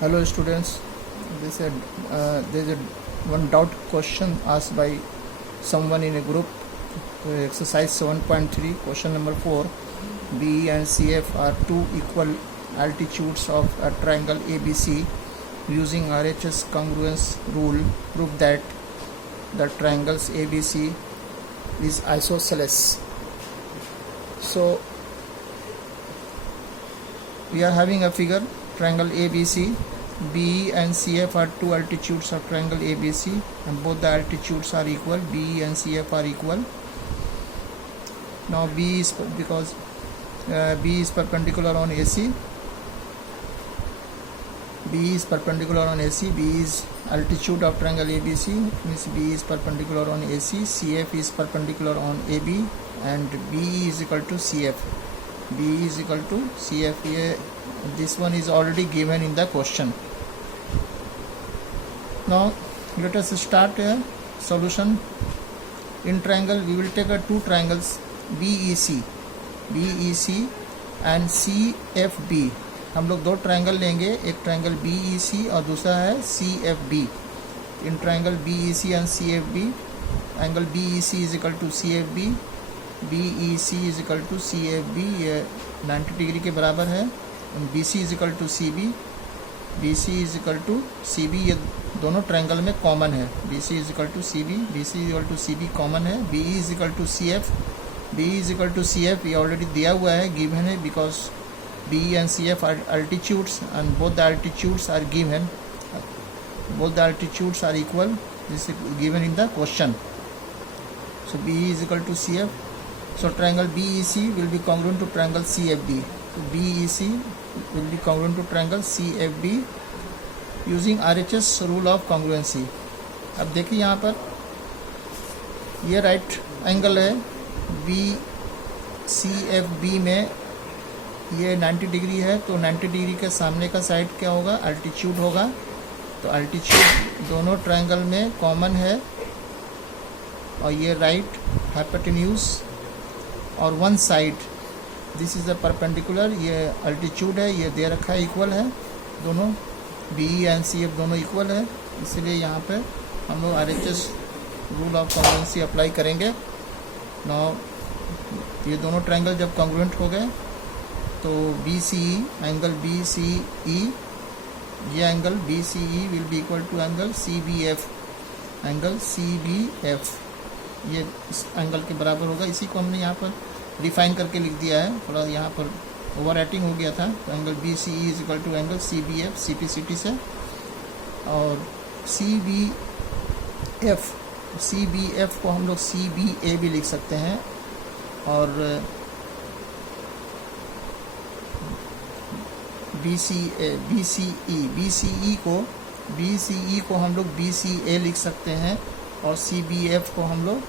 Hello students, there is a one doubt question asked by someone in a group. Exercise 7.3, question number 4. BE and CF are two equal altitudes of a triangle ABC. Using RHS congruence rule, prove that the triangles ABC is isosceles. So we are having a figure, triangle ABC. BE and CF are two altitudes of triangle ABC, and both the altitudes are equal. BE and CF are equal. Now B is because B is perpendicular on AC. B is perpendicular on AC. B is altitude of triangle ABC, means B is perpendicular on AC. CF is perpendicular on AB, and BE is equal to CF. B is equal to CF. Here, this one is already given in the question. Now let us start a solution. In triangle we will take two triangles BEC and CFB. हम लोग दो triangle लेंगे, एक triangle BEC और दूसरा है CFB. In triangle BEC and CFB, angle BEC is equal to CFB, BEC is equal to CFB, ये 90 degree के बराबर है. BC is equal to CB, BC is equal to CB, ये दोनों ट्रायंगल में कॉमन है. BC is equal to CB, BC is equal to CB common है. BE is equal to CF, BE is equal to CF ये already दिया हुआ है, given है, because BE and CF are altitudes and both the altitudes are given. Both the altitudes are equal. This is given in the question. So BE is equal to CF. So triangle BEC will be congruent to triangle CFB. So BEC will be congruent to triangle CFB using RHS rule of congruency. अब देखिए यहाँ पर ये right angle है BCFB में, ये 90 degree है, तो 90 डिग्री के सामने का साइड क्या होगा, अल्टीट्यूड होगा. तो अल्टीट्यूड दोनों ट्रायंगल में कॉमन है, और ये राइट हाइपोटेन्यूज और one side this is a perpendicular, ये अल्टीट्यूड है, ये दे रखा है, इक्वल है. दोनों BE एंड CF दोनों इक्वल है, इसलिए यहाँ पे हम लोग RHS rule of congruency apply करेंगे. नाउ ये दोनों ट्रायंगल जब कॉन्ग्रुएंट हो गए तो BCE एंगल BCE, ये angle BCE will be equal to angle CBF, angle CBF ये इस एंगल के बराबर होगा. इसी को हमने यहाँ पर डिफाइन करके लिख दिया है, थोड़ा यहाँ पर ओवर राइटिंग हो गया था. तो angle BCE is equal to angle CBF CPCT से, और CBF को हम लोग CBA भी लिख सकते हैं, और BCE को हम लोग BCA लिख सकते हैं, और CBF को हम लोग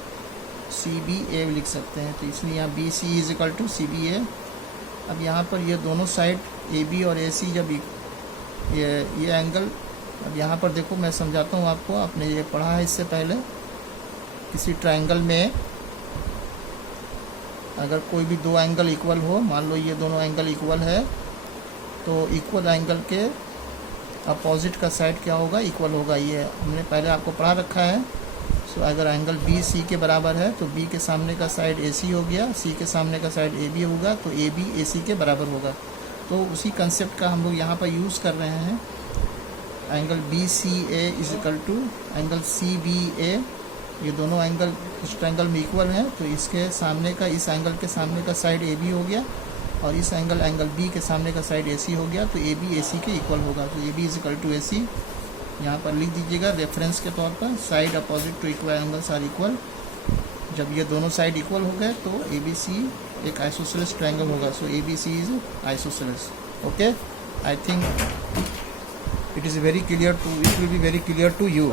CBA लिख सकते हैं. तो इसलिए यहाँ BCE is equal to CBA. अब यहाँ पर ये दोनों साइड AB और AC, जब ये एंगल, अब यहाँ पर देखो मैं समझाता हूँ आपको, आपने ये पढ़ा है इससे पहले. किसी ट्रायंगल में अगर कोई भी दो एंगल इक्वल हो, मान लो ये दोनों एंगल इक्वल है, तो इक्वल एंगल के अपोजिट का साइड क्या होगा, इक्वल होगा. ये हमने पहले आपको पढ़ा रखा है. सो अगर एंगल BC के बराबर है तो B के सामने का साइड AC हो गया, C के सामने का साइड AB होगा, तो AB AC के बराबर होगा. तो उसी कंसेप्ट का हम लोग यहाँ पर यूज़ कर रहे हैं. Angle BCA is equal to angle CBA, ये दोनों एंगल इस ट्रायंगल में इक्वल हैं, तो इसके सामने का, इस एंगल के सामने का साइड AB हो गया, और इस एंगल B के सामने का साइड AC हो गया, तो AB AC के इक्वल होगा. तो AB is equal to AC यहाँ पर लिख दीजिएगा रेफरेंस के तौर पर. Side opposite to equal angles are equal. जब ये दोनों साइड इक्वल हो गए तो ABC एक आइसोसेलेस ट्रायंगल होगा. So ABC is isosceles. Okay, I think it will be very clear to you.